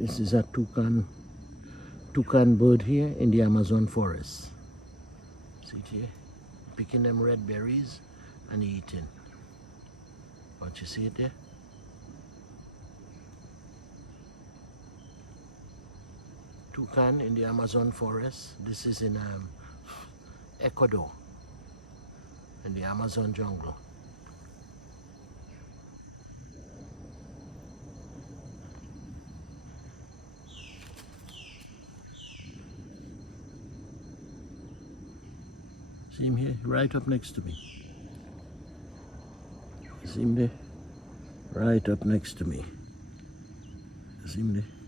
This is a toucan bird here in the Amazon forest. See it here? Picking them red berries and eating. Don't you see it there? Toucan in the Amazon forest. This is in Ecuador, in the Amazon jungle. See him here, right up next to me. See him there? Right up next to me. See him there?